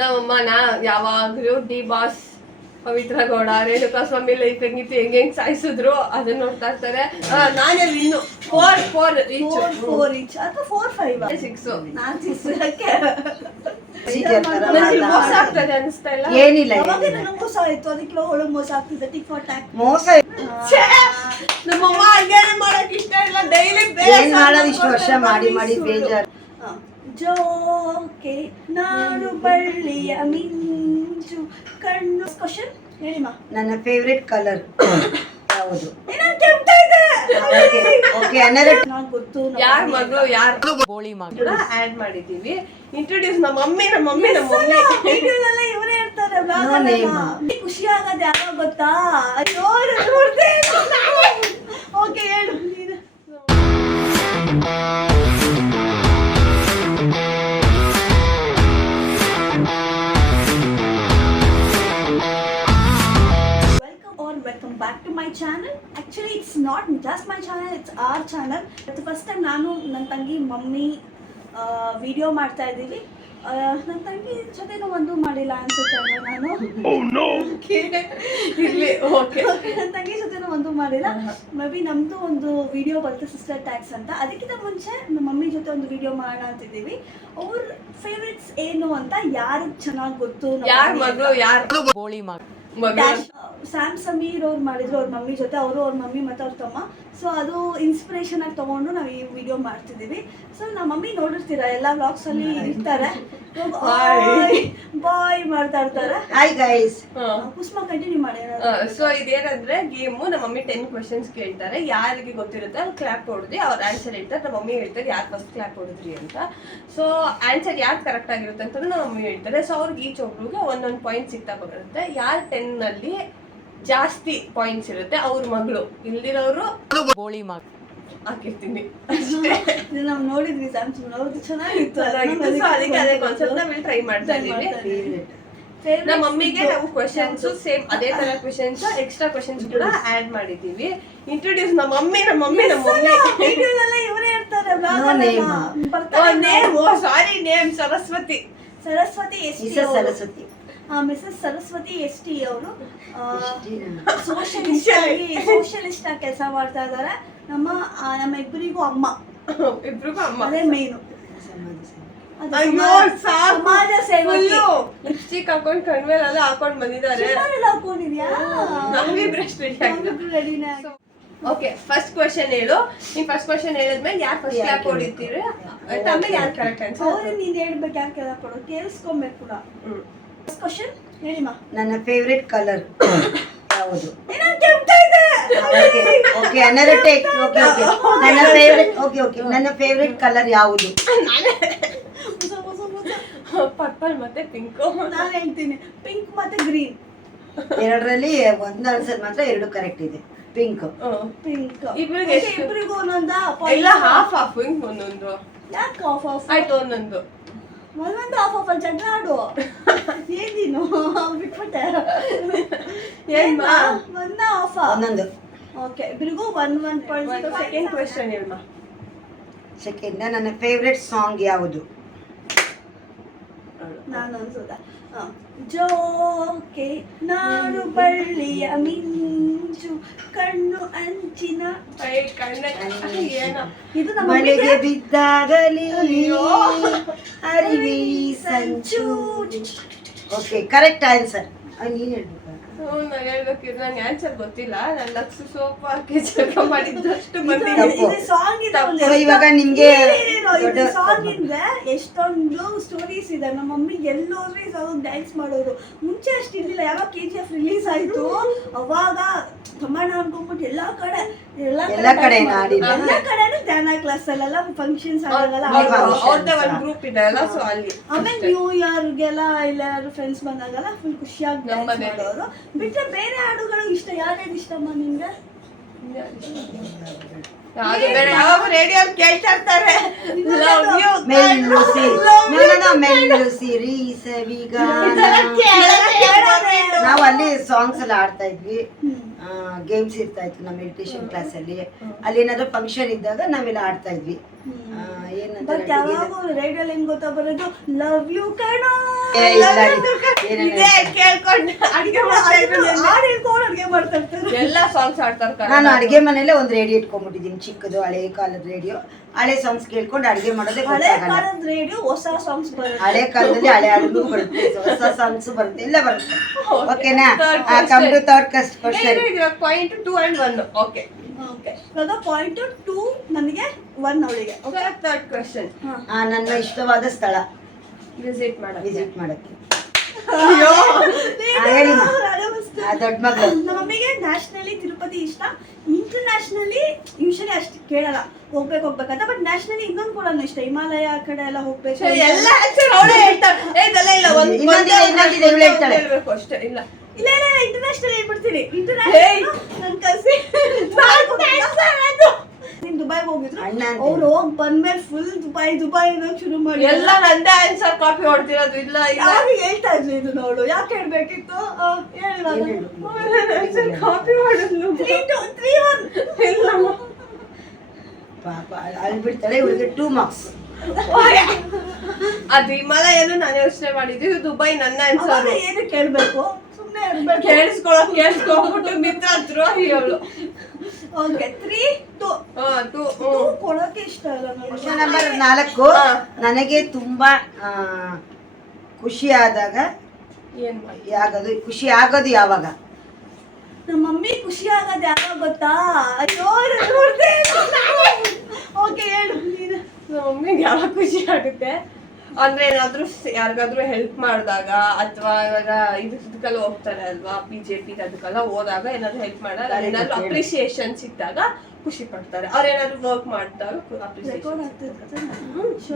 ನಮ್ಮಮ್ಮನ ಯಾವಾಗ್ಲೂ D boss, Pavithra Gowda, Renuka ಸ್ವಾಮಿ life ಹೆಂಗಿತ್ತು, ಹೆಂಗ್ ಸಾಯಿಸಿದ್ರು ಅದನ್ನ ನೋಡ್ತಾ ಇರ್ತಾರೆ. ನಾನೇ ಇನ್ನು 4 ಈಚ್ ಅಥವಾ 4-5 6 ನಾನು 6 ಮೋಸ ಆಗ್ತದೆ ಅನಿಸ್ತಾ ಇಲ್ಲ. ಏನಿಲ್ಲ ಮೋಸ ಆಯ್ತು, ಅದಕ್ಕೆ ಒಳಗೆ ಮೋಸ ಆಗ್ತಿದೆ. ಟಿಕ್ ಫಾರ್ ಟ್ಯಾಕ್ ಮೋಸ. ನಮ್ಮಮ್ಮ ಹಂಗೇನೆ ಮಾಡಕ್ ಇಷ್ಟ ಇಲ್ಲ. ಡೈಲಿ ಏನ್ ಮಾಡೋದು, ಇಷ್ಟು ವರ್ಷ ಮಾಡಿ ಮಾಡಿ ಬೇಜಾರು. ಜೋಕೆ ನಾನು ಬಳ್ಳಿಯ ಮಿಂಚು ಕಣ್ಣು. ಕ್ವಶನ್ ಹೇಳಿಮ್ಮ. ನನ್ನ ಫೇವ್ರೆಟ್ ಕಲರ್ ಯಾವುದು? ಯಾರ ಮಗಳು ಯಾರು ಬೋಳಿ ಮಗಳು ಆಡ್ ಮಾಡಿದೀವಿ. ಇಂಟ್ರೊಡ್ಯೂಸ್ ನಮ್ಮ ಮಮ್ಮಿ ಇವರೇ ಇರ್ತಾರೆ. ಖುಷಿ ಆಗೋದು ಯಾವಾಗ ಗೊತ್ತಾ? ಓಕೆ ಹೇಳು. Welcome back to my channel. Actually it's not just my channel, it's our channel. The first time ನಾನು ನನ್ನ ತಂಗಿ ಮಮ್ಮಿ ವಿಡಿಯೋ ಮಾಡ್ತಾ ಇದ್ದೀವಿ. ನನ್ನ ತಂಗಿ ಜೊತೆನೂ ಒಂದು ಮಾಡಿಲ್ಲ ಅನ್ಸುತ್ತೆ ನಾನು. ನನ್ನ ತಂಗಿ ಜೊತೆನೂ ಒಂದು ಮಾಡಿಲ್ಲ. ಮೇ ಬಿ ನಮ್ದು ಒಂದು ವಿಡಿಯೋ ಬರುತ್ತೆ ಸಿಸ್ಟರ್ ಟ್ಯಾಕ್ಸ್ ಅಂತ. ಅದಕ್ಕಿಂತ ಮುಂಚೆ ನಮ್ಮ ಮಮ್ಮಿ ಜೊತೆ ಒಂದು ವಿಡಿಯೋ ಮಾಡೋಣ ಅಂತಿದ್ದೀವಿ. ಅವ್ರ ಫೇವ್ರೆಟ್ಸ್ ಏನು ಅಂತ ಯಾರಿಗೆ ಚೆನ್ನಾಗಿ ಗೊತ್ತು. ಯಾರ ಮಗಳು ಯಾರು ಬೋಳಿ ಮಗಳು ಸ್ಯಾಮ್ ಸಮೀರ್ ಅವ್ರು ಮಾಡಿದ್ರು ಅವ್ರ ಮಮ್ಮಿ ಜೊತೆ. ಅವರು ಅವ್ರ ಮಮ್ಮಿ ಮತ್ತು ಅವ್ರ ತಮ್ಮ. ಸೊ ಅದು ಇನ್ಸ್ಪಿರೇಷನ್ ಆಗಿ ತಗೊಂಡು ನಾವು ಈ ವಿಡಿಯೋ ಮಾಡ್ತಿದ್ದೀವಿ. ಸೊ ನಮ್ಮ ಮಮ್ಮಿ ನೋಡಿರ್ತೀರ ಎಲ್ಲ ವ್ಲಾಗ್ಸ್ ಅಲ್ಲಿ ಇರ್ತಾರೆ, ಬಾಯ್ ಮಾಡ್ತಾ ಇರ್ತಾರೆ. Hi guys. ಕುಸ್ಮಾ ಕಂಟಿನ್ಯೂ ಮಾಡಿ. ಸೊ ಇದೇನಂದ್ರೆ ಗೇಮು. ನಮ್ಮ ಮಮ್ಮಿ 10 ಕ್ವೆಶನ್ಸ್ ಕೇಳ್ತಾರೆ. ಯಾರಿಗೆ ಗೊತ್ತಿರುತ್ತೆ ಅವ್ರು ಕ್ಲಾಪ್ ಹೊಡೆದ್ರಿ, ಅವ್ರ ಆನ್ಸರ್ ಹೇಳ್ತಾರೆ. ನಮ್ಮ ಮಮ್ಮಿ ಹೇಳ್ತಾರೆ ಯಾರು ಫಸ್ಟ್ ಕ್ಲಾಪ್ ಹೊಡೆದ್ರಿ ಅಂತ. ಸೊ ಆನ್ಸರ್ ಯಾರು ಕರೆಕ್ಟ್ ಆಗಿರುತ್ತೆ ಅಂತ ನಮ್ಮ ಮಮ್ಮಿ ಹೇಳ್ತಾರೆ. ಸೊ ಅವ್ರಿಗೆ ಈಚ್ ಒಬ್ರಿಗೆ ಒಂದೊಂದು ಪಾಯಿಂಟ್ ಸಿಗ್ತಾ ಬರುತ್ತೆ. ಯಾರು 10 ನಲ್ಲಿ ಜಾಸ್ತಿ ಪಾಯಿಂಟ್ಸ್ ಇರುತ್ತೆ ಅವ್ರ ಮಗಳು, ಇಲ್ದಿರೋರು ಬೋಳಿ ಮಗಳು ಹಾಕಿರ್ತೀನಿ ಅಷ್ಟೇ. ನಾವು ನೋಡಿದ್ವಿ ಸ್ಯಾಮ್ಸಂಗ್, ಅವ್ರದ್ದು ಚೆನ್ನಾಗಿತ್ತು. ಅದಕ್ಕೆ ಅದೇ ಕಾನ್ಸೆಪ್ಟ್ ನಾವು ಟ್ರೈ ಮಾಡ್ತಾ ಇದೀವಿ. ನಮ್ಮ ಮಮ್ಮಿಗೆ ನಾವು ಕ್ವೆಶನ್ಸ್ ಸೇಮ್ ಅದೇ ತರ ಕ್ವೆಶನ್ಸ್, ಎಕ್ಸ್ಟ್ರಾ ಕ್ವೆಶನ್ಸ್ ಕೂಡ ಆಡ್ ಮಾಡಿದೀವಿ. ಇಂಟ್ರೊಡ್ಯೂಸ್ ನಮ್ಮ ಮಮ್ಮಿ ಇವರೇ ಇರ್ತಾರೆ. Sorry name Saraswati Saraswati Mrs Saraswati ST ಅವರು ಸೋಷಿಯಲಿಸ್ಟ್ ಆಗಿ ಕೆಲಸ ಮಾಡ್ತಾ ಇದ್ದಾರೆ. ನಮ್ಮ ಇಬ್ಬರಿಗೂ ಅಮ್ಮ, ಅದೇ ಮೇನು. ಸಮಾಜ ಸೇವೆ. ಲಿಪ್ಸ್ಟಿಕ್ ಹಾಕೊಂಡ್ ಕಣ್ಮೇಲೆಲ್ಲ ಹಾಕೊಂಡ್ ಬಂದಿದ್ದಾರೆ. ಹಾಕೊಂಡಿದ್ಯಾ? ಓಕೆ, ಫಸ್ಟ್ ಕ್ವೆಶನ್ ಹೇಳು. ನೀನ್ ಫಸ್ಟ್ ಕ್ವೆಶನ್ ಹೇಳಿದ್ಮೇಲೆ ಯಾರು ಫಸ್ಟ್ ಕ್ಲಾಪ್ ಹೊಡಿತೀರಿ ಆಮೇಲೆ ಯಾರು ಕರೆಕ್ಟ್ ಆನ್ಸರ್. ಅವ್ರು ನೀನ್ ಹೇಳ್ಬೇಕು ಯಾರು ಕ್ಲಾಪ್ ಹೊಡೋದು ಕೇಳಿಸ್ಕೊಬೇಕು ಕೂಡ. ಫಸ್ಟ್ ಕ್ವೆಶನ್ ಹೇಳಿಮ್ಮ. ನನ್ನ ಫೇವ್ರೆಟ್ ಕಲರ್ ಯಾವುದು? ನನ್ನ ಫೇವ್ರೆಟ್ ಕಲರ್ ಯಾವುದು? ಪರ್ಪಲ್ ಮತ್ತೆ ಪಿಂಕ್. ನಾನು ಹೇಳ್ತೀನಿ ಪಿಂಕ್ ಮತ್ತೆ ಗ್ರೀನ್. ಎರಡರಲ್ಲಿ ಒಂದು ಆನ್ಸರ್ ಮಾತ್ರ, ಎರಡು ಕರೆಕ್ಟ್ ಇದೆ. ಪಿಂಕ್. ಇಬ್ಬರಿಗೂ ಒಂದೊಂದ ಇಲ್ಲ, ಹಾಫ್ ಒಂದೊಂದು. ಯಾಕೆ ಹಾಫ್ ಆಯ್ತು, ಒಂದೊಂದು ಹಾಫ್ ಅಲ್ಲಿ ಜಗಳ ಆಡು. ಏನಿನು ಬಿಟ್ಬಿಟ್ಟೆ. ಒಂದೊಂದು. ಓಕೆ, ಇಬ್ಬರಿಗೂ 1 ಪಾಯಿಂಟ್. ಸೆಕೆಂಡ್ ಕ್ವೆಶ್ಚನ್ ಹೇಳಮ್ಮ. ಸೆಕೆಂಡ್, ನನ್ನ ಫೇವ್ರೆಟ್ ಸಾಂಗ್ ಯಾವುದು? ನಾನು ಅನ್ಸೋದ ಜೋಕೆ ನಾನು ಬಳ್ಳಿಯ ಮಿಂಚು ಕಣ್ಣು ಅಂಚಿನ ಇದು ನಮ್ಮ ಮನೆಗೆ ಬಿದ್ದಾಗಲಿ ಅರಿವಿ ಸಂಚು. Okay, correct answer. ನೀನ್ ಹೇಳ್ಬೇಕು. ನಾನು ಹೇಳ್ಬೇಕಿದ್ರೆ ನಂಗೆ ಆನ್ಸರ್ ಗೊತ್ತಿಲ್ಲ. ನಾನು ಲಕ್ಸ್ ಸೋಪ್ ಹಾಕಿ ಚೆಕ್ ಮಾಡಿದ್ದಷ್ಟು ಇವಾಗ ನಿಮ್ಗೆ ಸಾಂಗ್ ಇಂದ ಎಷ್ಟೊಂದು ಸ್ಟೋರೀಸ್ ಇದೆ. ನಮ್ಮ ಮಮ್ಮಿ ಎಲ್ಲೋದ್ರೆ ಡ್ಯಾನ್ಸ್ ಮಾಡೋರು. ಮುಂಚೆ ಅಷ್ಟು ಇರ್ಲಿಲ್ಲ. ಯಾವಾಗ KGF ರಿಲೀಸ್ ಆಯ್ತು ಅವಾಗ ತಮ್ಮಣ್ಣ ಅನ್ಕೊಂಡ್ಬಿಟ್ಟು ಎಲ್ಲಾ ಕಡೆನೂ ಧ್ಯಾನ ಕ್ಲಾಸ್ ಅಲ್ಲೆಲ್ಲ ಫಂಕ್ಷನ್ಸ್ ಆದಾಗೆಲ್ಲ ಗ್ರೂಪ್ ಇದೆ ಅಲ್ಲ, ಸೊ ಅಲ್ಲಿ. ಆಮೇಲೆ ನ್ಯೂ ಇಯರ್ಗೆಲ್ಲ ಎಲ್ಲಾರು ಫ್ರೆಂಡ್ಸ್ ಬಂದಾಗೆಲ್ಲ ಫುಲ್ ಖುಷಿಯಾಗಿ ಡ್ಯಾನ್ಸ್ ಮಾಡೋರು. ಬಿಟ್ಟರೆ ಬೇರೆ ಹಾಡುಗಳು ಇಷ್ಟ. ಯಾವ್ದು ಇಷ್ಟಮ್ಮ ನಿಮ್ಗೆ? ರೇಡಿಯೋ ಕೇಳ್ತಾ ಇರ್ತಾರೆ. ನಾವು ಅಲ್ಲಿ ಸಾಂಗ್ಸ್ ಎಲ್ಲ ಆಡ್ತಾ ಇದ್ವಿ. ಗೇಮ್ಸ್ ಇರ್ತಾ ಇತ್ತು ನಮ್ಮ ಮೆಡಿಟೇಷನ್ ಕ್ಲಾಸ್ ಅಲ್ಲಿ. ಅಲ್ಲಿ ಏನಾದ್ರು ಫಂಕ್ಷನ್ ಇದ್ದಾಗ ನಾವೆಲ್ಲ ಆಡ್ತಾ ಇದ್ವಿ. ಏನಂತ ಬಟ್ ಯಾವಾಗ ರೇಡಿಯೋ ಏನ್ ಗೊತ್ತಾ ಬರೋದು ಲವ್ ಯು ಕಣೋ ಇದೇ ಕೇಳ್ಕೊಂಡು ಅಡಿಗೆ ಮಾಡ್ತಾ ಇದ್ರು ಹಾಡು ಹೇಳ್ಕೊಂಡು ಅಡ್ಗೆ ಮಾಡ್ತಾ ಇರ್ತಾರೆ. ಎಲ್ಲ ಸಾಂಗ್ಸ್ ಆಡ್ತಾರೆ ನಾನು ಅಡಿಗೆ ಮನೆಯಲ್ಲೇ ಒಂದು ರೇಡಿಯೋ ಇಟ್ಕೊಂಡ್ಬಿಟ್ಟಿದ್ದೀನಿ, ಚಿಕ್ಕದು ಹಳೆ ಕಾಲದ ರೇಡಿಯೋ. ಹಳೆ ಸಾಂಗ್ಸ್ ಕೇಳ್ಕೊಂಡು ಅಡಿಗೆ ಮಾಡೋದೇ ಹಳೆ ಗೊತ್ತಾಗಲ್ಲ. ಕಾಲದ ರೇಡಿಯೋ ಹೊಸ ಸಾಂಗ್ಸ್ ಬರುತ್ತೆ. ಹಳೆ ಕಾಲದಲ್ಲಿ ಹಳೆ ಹಾಡು ಬರುತ್ತೆ, ಹೊಸ ಸಾಂಗ್ಸ್ ಬರುತ್ತೆ, ಎಲ್ಲ ಬರುತ್ತೆ. ಓಕೆನಾ? Come to third question. Point 2 and 1. Okay okay, ಇವಾಗ ಪಾಯಿಂಟ್ 2 ನನಗೆ 1 ಅವಳಿಗೆ. Okay, third question. ನನ್ನ ಇಷ್ಟವಾದ ಸ್ಥಳ ವಿಸಿಟ್ ಮಾಡೋದು. ವಿಸಿಟ್ ಮಾಡಕ್ಕೆ. ಅಯ್ಯೋ ಹೇಳಿ ದೊಡ್ಡ ಮಗಳು. ನಮ್ಮ ಮಮ್ಮಿಗೆ ನ್ಯಾಷನಲಿ ತಿರುಪತಿ ಇಷ್ಟ, ಇಂಟರ್ನ್ಯಾಷನಲಿ ಯೂಶಲಿ ಅಷ್ಟು ಕೇಳಲ್ಲ ಹೋಗ್ಬೇಕಂತ. ಬಟ್ ನ್ಯಾಷನಲಿ ಇನ್ನೊಂದು ಕೂಡ ಇಷ್ಟ, ಹಿಮಾಲಯ ಕಡೆ ಎಲ್ಲ ಹೋಗ್ಬೇಕು. ಎಲ್ಲ ಆನ್ಸರ್ ಅವಳೇ ಹೇಳ್ತಾರೆ. ಇದೆಲ್ಲ ಇಲ್ಲ, ಒಂದು ಇನ್ನೊಂದಿದೆ ಇವಳು ಹೇಳ್ತಾಳೆ. ಹೇಳ್ಬೇಕು ಅಷ್ಟೇ. ಇಲ್ಲ ಇಲ್ಲ ಇಂಟರ್ನ್ಯಾಷನಲ್ ಹೇಳ್ಬಿಡ್ತೀನಿ. ಇಂಟರ್ನ್ಯಾಷನಲ್ ನನ್ನ ಕಸಿ ನೀನ್ ದುಬೈಗೆ ಹೋಗಿದ್ರು, ಅಣ್ಣ ಅಂತ ಅವ್ರು ಹೋಗಿ ಬಂದ್ಮೇಲೆ ಫುಲ್ ದುಬೈ ಅನ್ನೋಕ್ ಶುರು ಮಾಡಿ ಎಲ್ಲ ನಂದೇ ಆನ್ಸರ್ ಕಾಪಿ ಹೊಡ್ತಿರೋದು. ಇಲ್ಲ ಇಲ್ಲ ಯಾರು ಹೇಳ್ತಾ ಇದ್ಲು ಇದು ನೋಡು, ಯಾಕೆ ಹೇಳ್ಬೇಕಿತ್ತು ಕಾಪಿ ಮಾಡಿದ್ಲು. 3-2-3-1 ಇಲ್ಲ ಪಾಪ ಅಲ್ಲಿ ಬಿಡ್ತಾಳೆ ಇವಳಿಗೆ 2 marks. ಅದು ಹಿಮಾಲಯನು ನಾನು ಯೋಚನೆ ಮಾಡಿದ್ದು, ದುಬೈ ನನ್ನ ಆನ್ಸರ್. ಏನು ಕೇಳ್ಬೇಕು, ಸುಮ್ಮನೆ ಇರ್ಬೇಕು. ಕೇಳಿಸ್ಕೊಂಡ್ಬಿಟ್ಟು ಮಿತ್ರ ದ್ರೋಹಿ ಅವಳು. ಓಕೆ 3-2 ಕೊಡೋಕೆ ಇಷ್ಟ ಇಲ್ಲ ಕ್ವಶನ್ ನಂಬರ್ 4. ನನಗೆ ತುಂಬಾ ಖುಷಿ ಆದಾಗ ಏನ್ ಮಾಡಿ ಖುಷಿ ಆಗೋದು ಯಾವಾಗ? ನಮ್ಮ ಮಮ್ಮಿ ಖುಷಿ ಆಗೋದು ಯಾವಾಗ ಗೊತ್ತಾ? ಅಯ್ಯೋ ಓಕೆ ಹೇಳು ನೀನು. ನಮ್ಮ ಮಮ್ಮಿಗೆ ಯಾವಾಗ ಖುಷಿ ಆಗುತ್ತೆ ಅಂದ್ರೆ ಏನಾದ್ರೂ ಯಾರಿಗಾದ್ರೂ ಹೆಲ್ಪ್ ಮಾಡಿದಾಗ, ಅಥವಾ ಇವಾಗ ಇದಕ್ಕೆಲ್ಲ ಹೋಗ್ತಾರೆ ಅಲ್ವಾ, PJP ಅದಕ್ಕೆಲ್ಲ ಹೋದಾಗ ಏನಾದ್ರು ಹೆಲ್ಪ್ ಮಾಡಿದಾಗ, ಏನಾದ್ರು ಅಪ್ರಿಸಿಯೇಷನ್ ಸಿಕ್ತಾಗ ಖುಷಿ ಪಡ್ತಾರೆ. ಅವ್ರು ಏನಾದ್ರು ವರ್ಕ್ ಮಾಡಿದಾಗ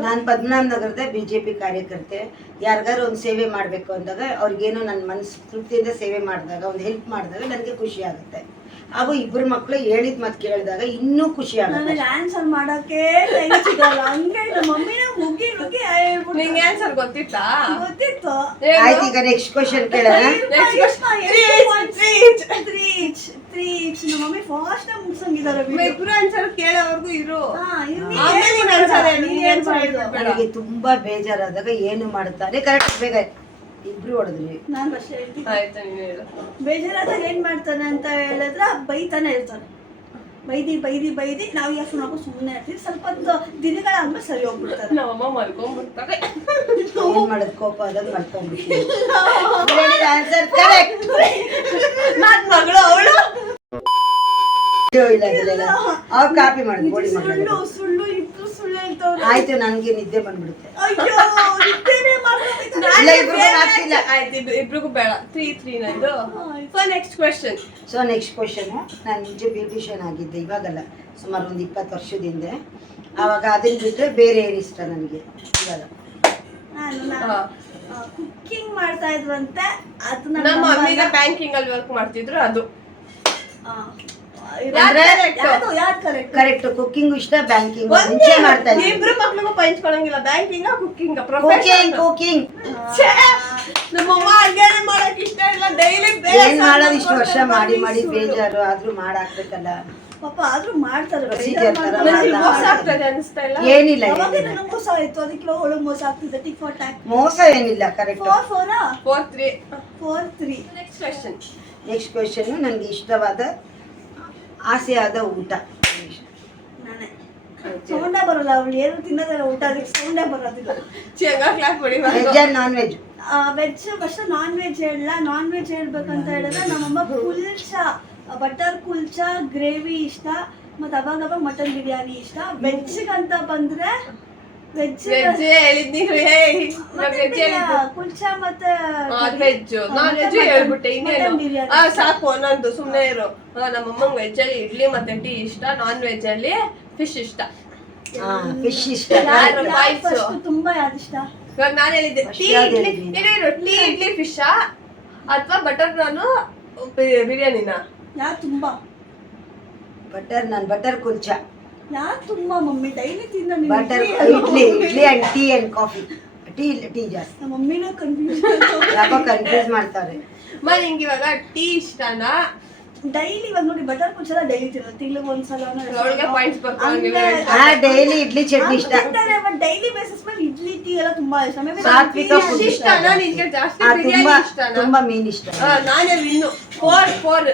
ನಾನು ಪದ್ಮನಾಭ ನಗರದ BJP ಕಾರ್ಯಕರ್ತೆ. ಯಾರಿಗಾರು ಒಂದು ಸೇವೆ ಮಾಡಬೇಕು ಅಂದಾಗ ಅವ್ರಿಗೇನೋ ನನ್ನ ಮನಸ್ಸು ತೃಪ್ತಿಯಿಂದ ಸೇವೆ ಮಾಡಿದಾಗ, ಒಂದು ಹೆಲ್ಪ್ ಮಾಡಿದಾಗ ನನಗೆ ಖುಷಿ ಆಗುತ್ತೆ. ಹಾಗೂ ಇಬ್ಬರು ಮಕ್ಕಳು ಹೇಳಿದ ಮಾತು ಕೇಳಿದಾಗ ಇನ್ನೂ ಖುಷಿ ಆಗುತ್ತೆ. ನನಗೆ ಆನ್ಸರ್ ಮಾಡೋಕೆ ಟೈಮ್ ಸಿಗಲ್ಲ, ಹಂಗೆ ನಮ್ಮ ಮಮ್ಮಿನ ಮುಗಿ ನಿಂಗೆ ಆನ್ಸರ್ ಗೊತ್ತಿತ್ತಾ? ಗೊತ್ತಿತ್ತು. ಆಯ್ತು, ಈಗ ನೆಕ್ಸ್ಟ್ ಕ್ವಶನ್ ಕೇಳೋಣ. ನಮ್ಮ ಮಮ್ಮಿ ಫಾಸ್ಟ್ ಮುಗಿಸಂಗಿದ್ದಾರೆ. ಇಬ್ರು ಆನ್ಸರ್ ಕೇಳೋವರೆಗೂ ಇರು. ನನಗೆ ತುಂಬಾ ಬೇಜಾರಾದಾಗ ಏನು ಮಾಡುತ್ತಾರೆ? ಕರೆಕ್ಟ್ ಬೇಗ ಇಬ್ರು ಹೊಡೆದ್ರಿ. ನಾನು ಅಷ್ಟೇ ಹೇಳ್ತೀನಿ. ಆಯ್ತಾ, ನೀನು ಹೇಳು. ಬೇಜಾರಾದಾಗ ಏನ್ ಮಾಡ್ತಾನೆ ಅಂತ ಹೇಳಿದ್ರೆ ಬೈತಾನೆ ಇರ್ತಾನೆ. ಬೈದಿ ನಾವು ಎಷ್ಟು ನಾವು ಸುಮ್ಮನೆ ಇರ್ತೀವಿ. ಸ್ವಲ್ಪ ದಿನಗಳಾದ್ಮೇಲೆ ಸರಿ ಹೋಗ್ಬಿಡ್ತಾರೆ. ನಮ್ಮಮ್ಮ ಮಲ್ಕೊಂಡ್ಬಿಡ್ತಾರೆ. ಏನ್ ಮಾಡೋದು, ಕೋಪ ಆದಾಗ ಮಲ್ಕೊಂಡ್ಬಿಡ್ತೀವಿ. Answer correct. ನನ್ ಮಗಳು ಅವಳು ಅವ್ರು ಕಾಪಿ ಮಾಡಿದ್ರು, ಬೋಡಿ ಮಾಡಿದ್ರು. ಸುಳ್ಳು ಇಬ್ರು ಸುಳ್ಳು ಹೇಳ್ತಾವ್ರೆ. ಆಯ್ತು, ನನ್ಗೆ ನಿದ್ದೆ ಬಂದ್ಬಿಡುತ್ತೆ. ಅಯ್ಯೋ ನಿದ್ದೆನೇ ಮಾಡ್ಬೇಕು. ಇಲ್ಲ, ಇಬ್ರಿಗೂ ಆಗ್ತಿಲ್ಲ. ಆಯ್ತು, ಇಬ್ರಿಗೂ ಬೇಡ. 3-3 ನಂದು. So next question. So next question. ನಾನು ಮುಂಚೆ ಬ್ಯೂಟಿಷಿಯನ್ ಆಗಿದ್ದೆ, ಇವಾಗಲ್ಲ, ಸುಮಾರು ಒಂದು 20 ವರ್ಷದಿಂದ. ಆವಾಗ ಅದನ್ನ ಬಿಟ್ಟರೆ ಬೇರೆ ಏನು ಇಷ್ಟ ನನಗೆ ಇವಾಗ? ನಾನು ಕುಕ್ಕಿಂಗ್ ಮಾಡ್ತಾ ಇದ್ರಂತೆ. ಅದು ನಮ್ಮ ಮಮ್ಮಿಗೆ ಬ್ಯಾಂಕಿಂಗ್ ಅಲ್ಲಿ ವರ್ಕ್ ಮಾಡ್ತಿದ್ರು. ಅದು ಕರೆಕ್ಟ್. ಕುಕ್ಕಿಂಗ್ ಇಷ್ಟ, ಬ್ಯಾಂಕಿಂಗ್ ಮುಂಚೆ ಮಾಡ್ತಾ ಇದ್ದೆ. ಇಬ್ರು ಮಕ್ಳಿಗೂ ಪಂಚ್ಕೊಳಂಗಿಲ್ಲ. ಬ್ಯಾಂಕಿಂಗ್ ಕುಕ್ಕಿಂಗ್ ಕುಕಿಂಗ್ ನಮ್ಮಮ್ಮ ಅಡ್ಗೆ ಮಾಡಕ್ ಇಷ್ಟ ಇಲ್ಲ. ಡೈಲಿ ಏನ್ ಮಾಡೋದು, ಇಷ್ಟು ವರ್ಷ ಮಾಡಿ ಬೇಜಾರು, ಆದ್ರೂ ಮಾಡಾಕ್ಬೇಕಲ್ಲ. ಪಾಪ ಆದ್ರೂ ಮಾಡ್ತಾರೆ. ಮೋಸ ಆಗ್ತದೆ ಅನಿಸ್ತಾ ಇಲ್ಲ? ಏನಿಲ್ಲ, ಮೋಸ ಆಯ್ತು, ಅದಕ್ಕೆ ಒಳಗೆ ಮೋಸ ಆಗ್ತಿದೆ. ಟಿಕ್ ಫಾರ್ ಟ್ಯಾಕ್ ಮೋಸ ಏನಿಲ್ಲ. ಕರೆಕ್ಟ್. 4-3. Next question. ನನಗೆ ಇಷ್ಟವಾದ ಆಸೆಯಾದ ಊಟ. ನಾನೇ ಸೌಂಡೇ ಬರಲ್ಲ, ಅವಳು ಏನು ತಿನ್ನೋದಲ್ಲ ಊಟ, ಅದಕ್ಕೆ ಸೌಂಡೇ ಬರೋದಿಲ್ಲ. Veg and non veg? Veg first. Non veg ಹೇಳಲ್ಲ. ನಾನ್ ವೆಜ್ ಹೇಳ್ಬೇಕಂತ ಹೇಳಿದ್ರೆ ನಮ್ಮಮ್ಮ ಕುಲ್ಚಾ, ಬಟರ್ ಕುಲ್ಚಾ ಗ್ರೇವಿ ಇಷ್ಟ, ಮತ್ತೆ ಅವಾಗ ಮಟನ್ ಬಿರಿಯಾನಿ ಇಷ್ಟ. ವೆಜ್ ಅಂತ ಬಂದ್ರೆ ವೆಜ್ ಕುಲ್ಚಾ ಮತ್ತೆ ಸಾಕು ಅನ್ನೊಂದು. ಸುಮ್ನೆ ಇರು. ನಮ್ಮಮ್ಮಂಗ್ ವೆಜ್ ಅಲ್ಲಿ ಇಡ್ಲಿ ಮತ್ತೆ ಟೀ ಇಷ್ಟ, ನಾನ್ ವೆಜ್ ಅಲ್ಲಿ ಫಿಶ್ ಇಷ್ಟ. ಫಿಶ್ ಇಷ್ಟ. ತುಂಬಾ ಯಾವ್ದು ಇಷ್ಟ? ಇವಾಗ ನಾನು ಹೇಳಿದ್ದೆ ಟೀ ಇಡ್ಲಿ ಫಿಶ್ ಅಥವಾ ಬಟರ್ ನಾನು ಬಿರಿಯಾನಿನ? ಯಾವ್ದು ತುಂಬಾ? ಬಟರ್ ಕುಲ್ಚಾ. ಯಾಕೆ ತುಂಬಾ ಮಮ್ಮಿ ಡೈಲಿ ತಿನ್ನ butter idli and tea and coffee. Tea ಜಾಸ್ತಿ. ನಮ್ಮ ಮಮ್ಮಿನ ಕನ್ಫ್ಯೂಸ್ ಮಾಡ್ತಾರೆ. ನಿಂಗೆ ಇವಾಗ ಟೀ ಇಷ್ಟನಾ ಡೈಲಿ ಇವಾಗ ನೋಡಿ ಬಟರ್ ಕುಚ್ ಎಲ್ಲ ಡೈಲಿ ತಿನ್ನೋದು, ತಿಂಗ್ಳಿಗೆ ಒಂದ್ಸಲ ಅವಳಿಗೆ ಪಾಯಿಂಟ್ಸ್ ಬರ್ತಾರೆ. ಡೈಲಿ ಇಡ್ಲಿ ಚಟ್ನಿ ಇಷ್ಟ. ಬಟ್ ಡೈಲಿ ಬೇಸಿಸ್ ಮೇಲೆ ಇಡ್ಲಿ ಟೀ ಎಲ್ಲ ತುಂಬಾ ಇಷ್ಟ. ಸಾತ್ವಿಕ ಫುಡ್ ಇಷ್ಟ. ಇಷ್ಟನಾ ನಿನ್ಗೆ ಜಾಸ್ತಿ ಬಿರಿಯಾನಿ ಇಷ್ಟನಾ? ತುಂಬಾ ಮೀನ್ ಇಷ್ಟ. ನಾನೇ ವಿನ್ನು 4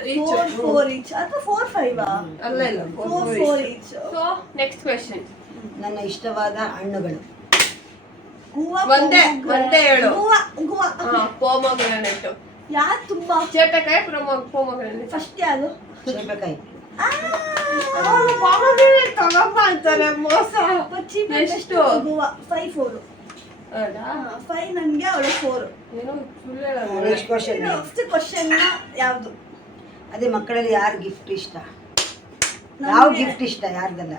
ಈಚ್ ಅಥವಾ 4-5 ಅಲ್ಲ ಇಲ್ಲ 4 ಈಚ್. So next question. ನನ್ನ ಇಷ್ಟವಾದ ಹಣ್ಣುಗಳು ಒಂದೇ ಹೇಳು. ಗುವಾ ಪೋಮಗ್ರಾನೇಟ್. ಯಾರು ತುಂಬಾ ಚೇಪೆಕಾಯಿ ಪೋಮಗ್ರಾನೇಟ್. ಫಸ್ಟ್ ಯಾರು? ಚೇಪೆಕಾಯಿ. ಪೋಮಗ್ರಾನೇಟ್ ತಗೊಂಬ ಅಂತಾರೆ, ಮೋಸ. ಎಷ್ಟು? ಗುವಾ 5-4. ಹೌದಾ? 5 ನನ್ಗೆ, ಅವಳು 4. ಏನೋ ಸುಳ್ಳು ಹೇಳೋದು. Next question. ನೆಕ್ಸ್ಟ್ ಕ್ವಶನ್ ಯಾವ್ದು? ಅದೇ ಮಕ್ಕಳಲ್ಲಿ ಯಾರು ಗಿಫ್ಟ್ ಇಷ್ಟ? ಯಾವ ಗಿಫ್ಟ್ ಇಷ್ಟ? ಯಾರ್ದಲ್ಲ?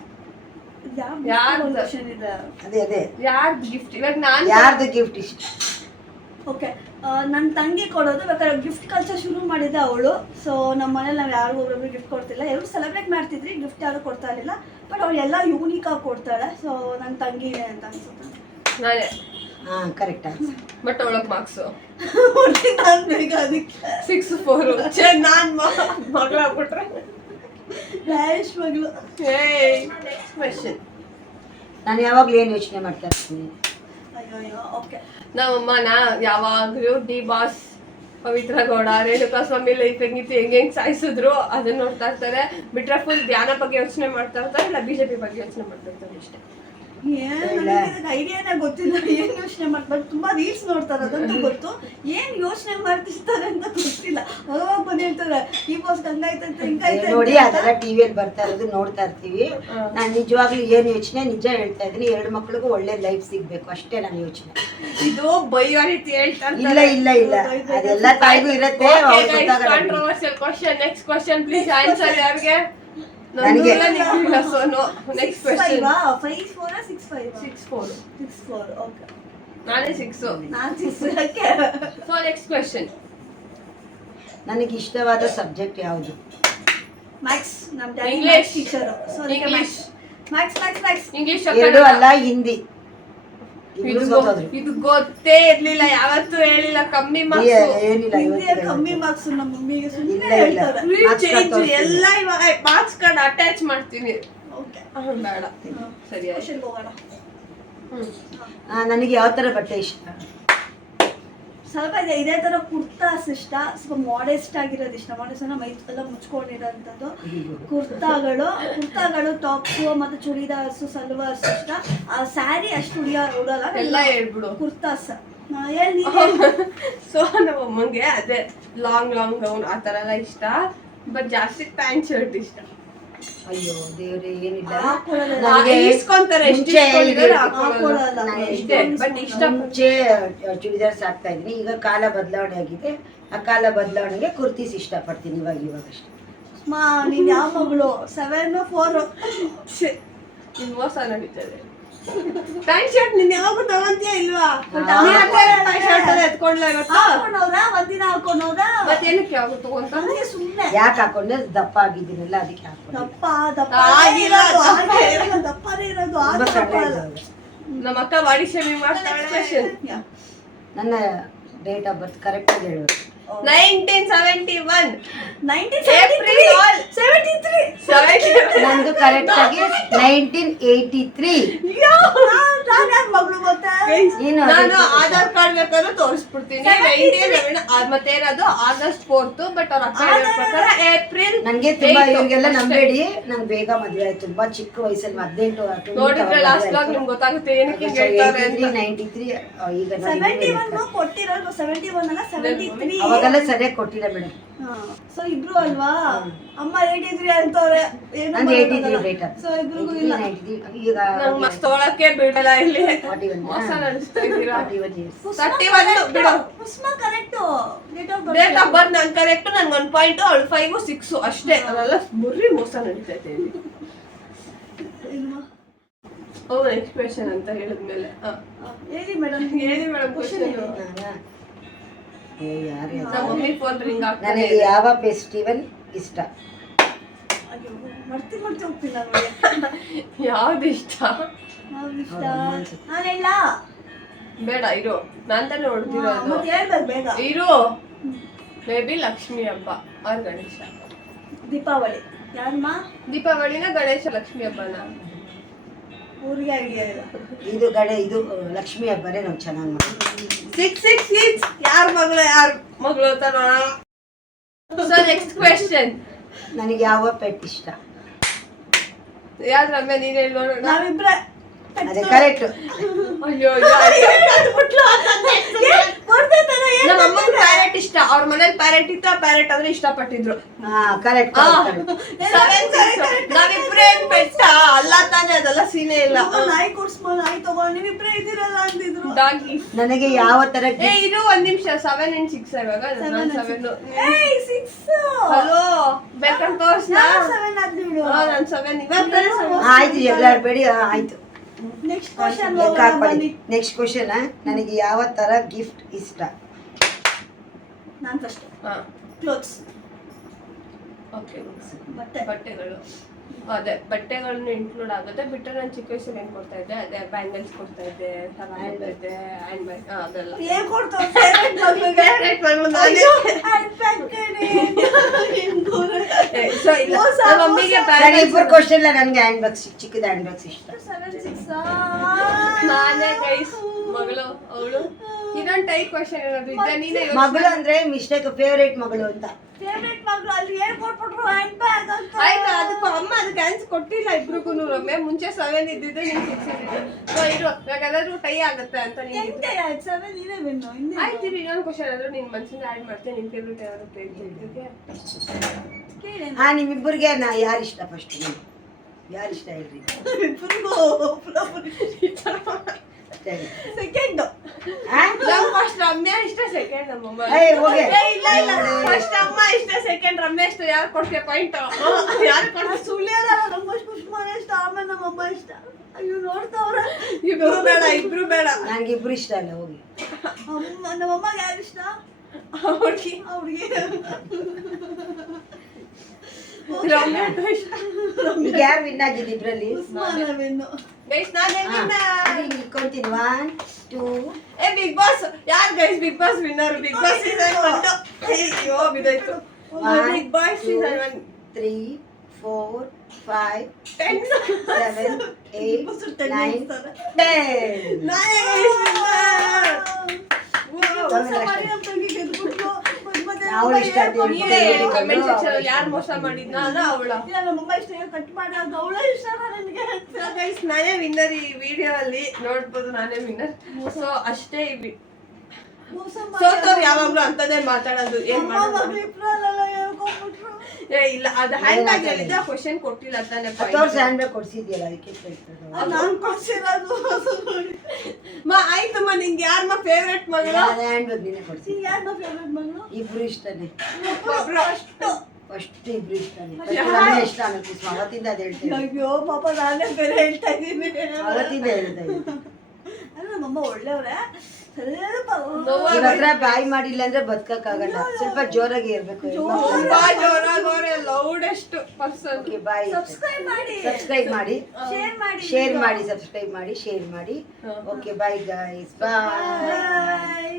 ಯಾರ್ದು? ಕ್ವಶನ್ ಇದೆ. ಅದೇ ಯಾರ್ದು ಗಿಫ್ಟ್? ಇವಾಗ ನಾನು ಯಾರ್ದು ಗಿಫ್ಟ್ ಇಷ್ಟ? ಓಕೆ, ನನ್ನ ತಂಗಿ ಕೊಡೋದು. ಬೇಕಾದ್ರೆ ಗಿಫ್ಟ್ ಕಲ್ಚರ್ ಶುರು ಮಾಡಿದ್ದೆ ಅವಳು. ಸೊ ನಮ್ಮ ಮನೇಲಿ ನಾವು ಯಾರಿಗೂ ಒಬ್ಬೊಬ್ರು ಗಿಫ್ಟ್ ಕೊಡ್ತಿಲ್ಲ. ಎಲ್ಲರೂ ಸೆಲೆಬ್ರೇಟ್ ಮಾಡ್ತಿದ್ರಿ, ಗಿಫ್ಟ್ ಯಾರು ಕೊಡ್ತಾ ಇರಲಿಲ್ಲ. ಬಟ್ ಅವಳು ಎಲ್ಲ ಯೂನಿಕ್ ಆಗಿ ಕೊಡ್ತಾಳೆ. ಸೊ ನನ್ನ ತಂಗಿ ಅಂತ ಅನ್ಸುತ್ತೆ. ನಾನೇ. Correct answer. ಬಟ್ ಒಳಗೆ ಮಾರ್ಕ್ಸು ನಾನು ಬೇಗ ಅದಕ್ಕೆ 6-4. ನಾನ್ ಮಗಳಾಗ್ಬಿಟ್ರೆ ಡ್ಯಾಶ್ ಮಗಳು. Next question. ನಾನು ಯಾವಾಗಲೂ ಏನು ಯೋಚನೆ ಮಾಡ್ತಾ ಇರ್ತೀನಿ? ಅಯ್ಯೋ ಓಕೆ. ನಮ್ಮಮ್ಮನ ಯಾವಾಗ್ಲೂ ಡಿ ಬಾಸ್, ಪವಿತ್ರ ಗೌಡ, ರೇಣುಕಾ ಸ್ವಾಮಿ ಲೈಫ್ ಹೆಂಗಿತ್ತು, ಹೆಂಗ್ ಸಾಯಿಸಿದ್ರು ಅದನ್ನ ನೋಡ್ತಾ ಇರ್ತಾರೆ. ಬಿಟ್ರೆ ಫುಲ್ ಧ್ಯಾನ ಬಗ್ಗೆ ಯೋಚನೆ ಮಾಡ್ತಾ ಇರ್ತಾರೆ, ಇಲ್ಲ ಬಿಜೆಪಿ ಬಗ್ಗೆ ಯೋಚನೆ ಮಾಡ್ತಾ ಇರ್ತಾರೆ ಅಷ್ಟೇ. ಐಡಿಯಾನೇ ಗೊತ್ತಿಲ್ಲ ಏನ್ ಯೋಚನೆ ಮಾಡ್ತಾರೆ. ತುಂಬಾ ರೀಲ್ಸ್ ನೋಡ್ತಾರೆ ಅದಂತೂ ಗೊತ್ತು. ಏನ್ ಯೋಚನೆ ಮಾಡ್ತಿರ್ತಾರೆ ಅಂತ ಗೊತ್ತಿಲ್ಲ. ಅವಾಗ ಬಂದು ಹೇಳ್ತಾರೆ ಈ ಬಾಸ್ ಹಂಗಾಯ್ತಂತ ಹಿಂಗಾಯ್ತು ನೋಡಿ, ಅದೆಲ್ಲ ಟಿವಿಯಲ್ಲಿ ಬರ್ತಾ ಇರೋದು ನೋಡ್ತಾ ಇರ್ತೀವಿ. ನಾನು ನಿಜವಾಗ್ಲೂ ಏನ್ ಯೋಚನೆ ನಿಜ ಹೇಳ್ತಾ ಇದ್ದೀನಿ. 2 ಮಕ್ಳಿಗೂ ಒಳ್ಳೆ ಲೈಫ್ ಸಿಗ್ಬೇಕು ಅಷ್ಟೇ ನನ್ನ ಯೋಚನೆ. ಇದು ಬೈಯೋ ರೀತಿ ಹೇಳ್ತಾ ಇಲ್ಲ ಅದೆಲ್ಲ ತಾಯಿಗೂ ಇರತ್ತೆ. Controversial question. Next question please answer. ಯಾರಿಗೆ? ನನಗೆ. Next question. 5-4 6-5 6-4. ಓಕೆ, ನಾನೇ 6. ನಾನು 6. So next question. ನನಗೆ ಇಷ್ಟವಾದ ಸಬ್ಜೆಕ್ಟ್ ಯಾವುದು? ಮ್ಯಾಥ್ಸ್. ನಮ್ಮ daddy English. Teacher. So English. Maths English. 2 ಅಲ್ಲ, ಹಿಂದಿ. ಇದು ಗೊತ್ತೇ ಇರ್ಲಿಲ್ಲ, ಯಾವತ್ತೂ ಹೇಳಿಲ್ಲ. ಕಮ್ಮಿ ಮಾರ್ಕ್ಸ್. ಏನಿಲ್ಲ, ಹಿಂದಿಯಲ್ಲಿ ಕಮ್ಮಿ ಮಾರ್ಕ್ಸ್. ನಮ್ಮ ಮಮ್ಮಿಗೆ ಸುಮ್ಮನೆ ಇಲ್ಲ. ಹೇಳ್ತಾರೆ. ಎಲ್ಲ ಇವಾಗ ಮಾರ್ಕ್ಸ್ ಕಾರ್ಡ್ ಅಟ್ಯಾಚ್ ಮಾಡ್ತೀನಿ. ಓಕೆ, ಬೇಡ. ಸರಿ ಆಯ್ತು. ಕ್ವಶನ್ ಹೋಗೋಣ. ನನಗೆ ಯಾವ ತರ ಬಟ್ಟೆ ಇಷ್ಟ? ಸ್ವಲ್ಪ ಇದೇ ತರ ಕುರ್ತಾಸ್ ಇಷ್ಟ. ಸ್ವಲ್ಪ ಮಾಡೆಸ್ಟ್ ಆಗಿರೋದು ಇಷ್ಟ. ಮಾಡೆಸ್ಟ್ ಅಂದ್ರೆ ಮೈ ಎಲ್ಲ ಮುಚ್ಕೊಂಡಿರೋಂಥದ್ದು ಕುರ್ತಾಗಳು. ಟಾಪ್ಸು ಮತ್ತೆ ಚೂಡಿದಾರ್ಸು, ಸಲ್ವಾರ್ಸ್ ಇಷ್ಟ. ಸ್ಯಾರಿ ಅಷ್ಟು ಉಡಲ್ಲ. ಎಲ್ಲ ಹೇಳ್ಬಿಡು. ಕುರ್ತಾಸ್ ಸೊ ನಮ್ಮ ಅಮ್ಮಂಗೆ ಅದೇ ಲಾಂಗ್ ಗೌನ್ ಆ ತರ ಎಲ್ಲ ಇಷ್ಟ. ಬಟ್ ಜಾಸ್ತಿ ಪ್ಯಾಂಟ್ ಶರ್ಟ್ ಇಷ್ಟ. ಅಯ್ಯೋ ದೇವ್ರೆ, ಏನಿಲ್ಲ. ಇಸ್ಕೊಂತಾರೆ, ಬಟ್ ಇಷ್ಟ. ಮುಂಚೆ ಚೂಡಿದಾರ್ಸ್ ಹಾಕ್ತಾ ಇದ್ದೀನಿ. ಈಗ ಕಾಲ ಬದಲಾವಣೆ ಆಗಿದೆ. ಆ ಕಾಲ ಬದಲಾವಣೆಗೆ ಕುರ್ತೀಸ್ ಇಷ್ಟ ಪಡ್ತೀನಿ ಇವಾಗ ಅಷ್ಟೇ. ನೀನ್ ಯಾವ ಮಗಳು? 7-4. ಮೋಸ ನಡೀತದೆ. ಪ್ಯಾಂಟ್ ಶರ್ಟ್ ನಿನ್ ಯಾವಾಗ ತಗೊಂತೀಯ ಇಲ್ವಾ? ಎತ್ಕೊಂಡ್ಲ ಒಂದಿನ ಹಾಕೊಂಡವ್ರ. ಮತ್ತೇನಕ್ಕೆ ಯಾವಾಗ ತಗೊಂತ? ಸುಮ್ನೆ ಯಾಕೆ ಹಾಕೊಂಡೆ? ದಪ್ಪ ಆಗಿದ್ದೀನಲ್ಲ ಅದಕ್ಕೆ ಹಾಕೊಂಡೆ. ದಪ್ಪನೇ ಇರೋದು. ನಮ್ಮ ಅಕ್ಕ ಬಾಡಿ ಶೇವಿಂಗ್ ಮಾಡ್ತಾಳೆ. ನನ್ನ ಡೇಟ್ ಆಫ್ ಬರ್ತ್ ಕರೆಕ್ಟ್ ಆಗಿ ಹೇಳೋದು. 1971. ನಂದು ಕರೆಕ್ಟ್ ಆಗಿ 1983. ನಾನು ಆಧಾರ್ ಕಾರ್ಡ್ ಬೇಕಾದ್ರೂ ತೋರಿಸ್ಬಿಡ್ತೀನಿ. ಮತ್ತೇನದು August 4th. ಬಟ್ ಅವ್ರ ಅಕ್ಕ ಹೇಳೋ ಪ್ರಕಾರ ಏಪ್ರಿಲ್. ನನ್ಗೆ ತುಂಬಾ ಇವ್ರಿಗೆಲ್ಲ ನಂಬೇಡಿ, ನನ್ ಬೇಗ ಮದ್ವೆ ಆಯ್ತು. ತುಂಬಾ ಚಿಕ್ಕ ವಯಸ್ಸಲ್ಲಿ 18 ನೋಡಿದ್ರೆ ಲಾಸ್ಟ್ ಲಾಗ್ ನಿಮ್ಗೆ ಗೊತ್ತಾಗುತ್ತೆ ಏನಕ್ಕೆ ಹೇಳ್ತಾರೆ ಅಂತ. 93. ಈಗ 71 ಕೊಟ್ಟಿರೋದು. 71 ಅಲ್ಲ 73. ಅವಾಗೆಲ್ಲ ಸರಿಯಾಗಿ ಕೊಟ್ಟಿಲ್ಲ ಮೇಡಮ್. ಸೊ ಇಬ್ರು ಅಲ್ವಾ? ಅಮ್ಮ 83 ಅಂತವ್ರೆ. ನಂದು 83 ಡೇಟ್. ಸೊ ಇಬ್ರಿಗೂ ಇಲ್ಲ. 93. ಈಗ ನಂಗೆ ಮಸ್ತೊಳಕ್ಕೆ ಬಿಡಲ್ಲ ಇಲ್ಲಿ. 41. ಮೋಸ ನಡೆಸ್ತಾ ಇದ್ದೀರಾ. 41 years. 31 ಬಿಡು. ಉಸ್ಮಾ ಕರೆಕ್ಟ್. ಡೇಟ್ ಆಫ್ ಬರ್ತ್ ನನ್ ಕರೆಕ್ಟ್. ನನ್ಗೆ 1 ಪಾಯಿಂಟ್, ಅವಳು 5, 6 ಅಷ್ಟೇ. ಅದೆಲ್ಲ ಮುರ್ರಿ ಮೋಸ ನಡೀತೈತೆ ಇಲ್ಲಿ. ಎಕ್ಸ್ಪ್ರೆಷನ್ ಅಂತ ಹೇಳಿದ್ಮೇಲೆ ಹೇಳಿ ಮೇಡಮ್. ಕ್ವಶನ್. ನಮ್ಮ ಮಮ್ಮಿ ಫೋನ್ ರಿಂಗ್ ಆಗ್ತದೆ. ನನಗೆ ಯಾವ ಫೆಸ್ಟಿವಲ್ ಇಷ್ಟ? ಮರ್ತಿ ಹೋಗ್ತಿಲ್ಲ. ಯಾವ್ದು ಇಷ್ಟ? ನಾನಿಲ್ಲ. ಬೇಡ ಇರು, ನಾನ್ ತಾನೇ ಹೊಡ್ತಿರೋದು. ಹೇಳ್ಬೇಕು ಬೇಗ. ಇರು. ಮೇ ಬಿ ಲಕ್ಷ್ಮಿ ಹಬ್ಬ ಆರ್ ಗಣೇಶ. ದೀಪಾವಳಿ. ಯಾರಮ್ಮ? ದೀಪಾವಳಿನ ಗಣೇಶ ಲಕ್ಷ್ಮಿ ಹಬ್ಬನ? ಊರಿಗೆ ಐಡಿಯಾ ಇಲ್ಲ. ಇದು ಲಕ್ಷ್ಮಿ ಹಬ್ಬನೇ ನಾವು ಚೆನ್ನಾಗಿ ಮಾಡ್ತೀವಿ. 666 ಯಾರ ಮಗಳು ಅಂತ ನೋಡೋಣ. ಸೊ ನೆಕ್ಸ್ಟ್ ಕ್ವೆಶ್ಚನ್, ನನಗೆ ಯಾವ ಪೆಟ್ ಇಷ್ಟ? ಯಾವ್ದು ರಮ್ಯ ನೀನ್ ಹೇಳಿ ನೋಡೋಣ. ನಾವಿಬ್ರೆ ಅದೇ ಕರೆಕ್ಟ್. ಅಯ್ಯೋ ನಮ್ಮ ಅಮ್ಮನ ಪ್ಯಾರೆಟ್ ಇಷ್ಟ. ಅವ್ರ ಮನೇಲಿ ಪ್ಯಾರೆಟ್ ಇತ್ತು, ಆ ಪ್ಯಾರೆಟ್ ಅಂದ್ರೆ ಇಷ್ಟಪಟ್ಟಿದ್ರು. ಕರೆಕ್ಟ್. ನಾವಿಬ್ರೇ ಬೆಟ್ಟ ಅಲ್ಲ ತಾನೇ, ಅದೆಲ್ಲ ಸೀನೆ ಇಲ್ಲ. ನಾಯಿ ಕೊಡ್ಸ್ಮೋ, ನಾಯಿ ತಗೊಂಡು ನೀವಿಬ್ರೆ ಇದ್ದೀರಲ್ಲ ಅಂತಿದ್ರು. ಡಾಗಿ. ನನಗೆ ಯಾವ ತರ ಇದು 1 ನಿಮಿಷ. 7 and 6 ಇವಾಗ 7. ಏಯ್ 6. ಹಲೋ ಬೇಕಂತ ತೋರ್ಸ್ನಾ? 7 ಆಗ್ಬಿಡು. ನಾನು 7 ಇವತ್ತು. ಆಯ್ತು, ಜಗಳಾಡ್ಬೇಡಿ. ಆಯ್ತು, ನೆಕ್ಸ್ಟ್ ಕ್ವೆಶ್ಚನ್ ನೆಕ್ಸ್ಟ್ ಕ್ವಶನ್. ನನಗೆ ಯಾವ ತರ ಗಿಫ್ಟ್ ಇಷ್ಟ? ನಾನು ಫಸ್ಟ್. ಹಾ ಕ್ಲೋತ್ಸ್. ಓಕೆ. ಬಟ್ಟೆ. ಬಟ್ಟೆಗಳು. ಅದೇ ಬಟ್ಟೆಗಳನ್ನು ಇನ್ಕ್ಲೂಡ್ ಆಗುತ್ತೆ. ಬಿಟ್ಟರೆ ನಾನು ಚಿಕ್ಕ ವಯಸ್ಸಲ್ಲಿ ಏನ್ ಕೊಡ್ತಾ ಇದ್ದೆ, ಅದೇ ಬ್ಯಾಂಗಲ್ಸ್ ಕೊಡ್ತಾ ಇದ್ದೆ, ಹ್ಯಾಂಡ್ ಬ್ಯಾಗ್ ಅದೆಲ್ಲ. ಏನ್ ಕೊಡ್ತಾವ್ ಫೇವರೇಟ್ ಮಗಳಿಗೆ? ಫೇವರೇಟ್ ಮಗಳು ನಾನೇ. ಹ್ಯಾಂಡ್ ಬ್ಯಾಗ್ ಕಡೆ. ಸೊ ಇಲ್ಲ, ನಮ್ಮ ಮಮ್ಮಿಗೆ ಇಬ್ಬರು ಕ್ವಶನ್ ನನಗೆ ಹ್ಯಾಂಡ್ ಬ್ಯಾಗ್ಸ್, ಚಿಕ್ಕದ ಹ್ಯಾಂಡ್ ಬ್ಯಾಗ್ಸ್ ಇಷ್ಟ. 7 ನಾನೇ ಗೈಸ್ ಮಗಳು ಅವಳು. ಇದೊಂದು ಟೈಪ್ ಕ್ವಶನ್ ಏನಾದ್ರು ಇದ್ರೆ ನೀನೇ ಮಗಳು ಅಂದ್ರೆ ಮಿಸ್ಟೇಕ್, ಫೇವರೇಟ್ ಮಗಳು ಅಂತ. ಫೇವರೇಟ್ ಮಗಳು ಅಲ್ಲಿ ಏನ್ ಕೊಟ್ಬಿಟ್ರು ಹ್ಯಾಂಡ್ ಬ್ಯಾಗ್ ಅಂತ. ಆಯ್ತು, ಅದಕ್ಕೂ ಅಮ್ಮ ಅದಕ್ಕೆ ಆನ್ಸರ್ ಕೊಟ್ಟಿಲ್ಲ ಇಬ್ರಿಗೂ. ರಮ್ಯ ಮುಂಚೆ 7 ಇದ್ದಿದ್ದೆ, ನೀನು 6 ಇದ್ದಿದ್ದೆ. ಸೊ ಇದು ಯಾಕಂದ್ರೆ ಟೈ ಆಗುತ್ತೆ ಅಂತ ನೀನು. ಎಂತೆ 7 ನೀನೇ ವಿನ್ನು. ಆಯ್ತು, ಇನ್ನೊಂದು ಕ್ವಶನ್ ಆದ್ರೂ ನಿನ್ ಮನ್ಸಿಂದ ಆಡ್ ಮಾಡ್ತೇನೆ. ನಿನ್ ಫೇವ್ರೇಟ್ ಯಾವ್ದು ಇದಕ್ಕೆ ಕೇಳಿ. ನಿಮ್ಮಿಬ್ಬರಿಗೆ ಯಾರು ಇಷ್ಟ? ಫಸ್ಟ್ ಯಾರು ಇಷ್ಟ ಹೇಳ್ರಿ. ಸೆಕೆಂಡ್ ಫಸ್ಟ್ ರಮ್ಯಾ ಇಷ್ಟ, ಸೆಕೆಂಡ್ ನಮ್ಮಮ್ಮ. ಇಲ್ಲ ಇಲ್ಲ, ಫಸ್ಟ್ ಅಮ್ಮ ಇಷ್ಟ, ಸೆಕೆಂಡ್ ರಮ್ಯಾ ಇಷ್ಟ. ಯಾರು ಕೊಡ್ತೀಯ ಪಾಯಿಂಟ್? ಯಾರು ಕೊಡ್ತೀಯ? ಸುಳ್ಳ್ಯಾರ. ನಮ್ಮ ಕುಮಾರ್ ಇಷ್ಟ, ಆಮೇಲೆ ನಮ್ಮಮ್ಮ ಇಷ್ಟ. ಅಯ್ಯೋ ನೋಡ್ತಾವ್ರ. ಇಬ್ರು ಬೇಡ. ನನಗೆ ಇಬ್ರು ಇಷ್ಟ ಅಲ್ಲ. ಹೋಗಿ. ನಮ್ಮಮ್ಮ ಯಾರು ಇಷ್ಟ? ಅವ್ರಿಗೆ ರಮ್ಯಾ ಇಷ್ಟ. ಈಗ ಯಾರು ವಿನ್ ಆಗಿದ್ದು ಇಬ್ರಲ್ಲಿ? ವಿನ್ನು. ಗೈಸ್ ನಾನೇ ಇಟ್ಕೊಂತೀನಿ. 1 2 ಬಿಗ್ ಬಾಸ್ ಯಾರು guys? Bigg Boss winner. Bigg Boss season 1. ಅಯ್ಯೋ ಬಿದ್ದಾಯ್ತು. Big Boss season 1. 3 4 5 6 7 8 9 10. ನಾನೇ ಗೈಸ್ ವಿನ್ನರ್. ಕಮೆಂಟ್ ಸೆಕ್ಷನ್ ಯಾರು ಮೋಸ ಮಾಡಿದ್ನ ಅವಳ? ನಮ್ಮಮ್ಮ ಇಷ್ಟ ಕಟ್ ಮಾಡಿ ಅವಳ ಇಷ್ಟ ನನಗೆ. ಗೈಸ್ ನಾನೇ ವಿನ್ನರ್. ಈ ವಿಡಿಯೋ ಅಲ್ಲಿ ನೋಡ್ಬೋದು, ನಾನೇ ವಿನ್ನರ್. ಸೊ ಅಷ್ಟೇ. ಸೋತವ್ರು ಯಾವಾಗ್ಲೂ ಅಂತದೇ ಮಾತಾಡೋದು. ಏನ್ ಮಾಡೋದು? ಇಲ್ಲ, ಅದು ಹ್ಯಾಂಡ್ ಬ್ಯಾಗ್ ಹೇಳಿದ್ದೆ, ಕ್ವಶನ್ ಕೊಟ್ಟಿಲ್ಲ ತಾನೆ. ಹ್ಯಾಂಡ್ ಬ್ಯಾಗ್ ಕೊಡ್ಸಿದ್ಯಲ್ಲ, ಅದಕ್ಕೆ ನಾನು ಕೊಡ್ಸಿರೋದು. ಆಯ್ತಮ್ಮ, ನಿಂಗೆ ಯಾರಮ್ಮ ಫೇವ್ರೇಟ್ ಮಗಳು? ಹ್ಯಾಂಡ್ ಬ್ಯಾಗ್ ನೀನೆ ಕೊಡ್ಸಿ. ಯಾರನ್ನ ಫೇವ್ರೇಟ್ ಮಗಳು? ಇಬ್ರು ಇಷ್ಟನೇ. ಫಸ್ಟ್ ಇಬ್ರು ಇಷ್ಟನೇ. ಇಷ್ಟ ಅನ್ನೋದು ಅವತ್ತಿಂದ ಅದು ಹೇಳ್ತೇನೆ. ಅಯ್ಯೋ ಪಾಪ, ನಾನೇ ಬೇರೆ ಹೇಳ್ತಾ ಇದ್ದೀನಿ. ಅವತ್ತಿಂದ ಹೇಳ್ತಾ ಇದ್ದೀನಿ. ಅಂದ್ರೆ ನಮ್ಮಮ್ಮ ಒಳ್ಳೆಯವ್ರೆ. ಹತ್ರ ಬಾಯಿ ಮಾಡಿಲ್ಲ ಅಂದ್ರೆ ಬದುಕಕ್ಕಾಗಲ್ಲ. ಸ್ವಲ್ಪ ಜೋರಾಗಿ ಇರ್ಬೇಕು. ತುಂಬಾ ಜೋರಾಗಿ ಲೌಡೆಸ್ಟ್ ಪರ್ಸನ್. ಬಾಯ್. ಸಬ್ಸ್ಕ್ರೈಬ್ ಮಾಡಿ, ಶೇರ್ ಮಾಡಿ, ಶೇರ್ ಮಾಡಿ, ಸಬ್ಸ್ಕ್ರೈಬ್ ಮಾಡಿ, ಶೇರ್ ಮಾಡಿ. ಓಕೆ, ಬಾಯ್ ಗೈಸ್, ಬಾಯ್.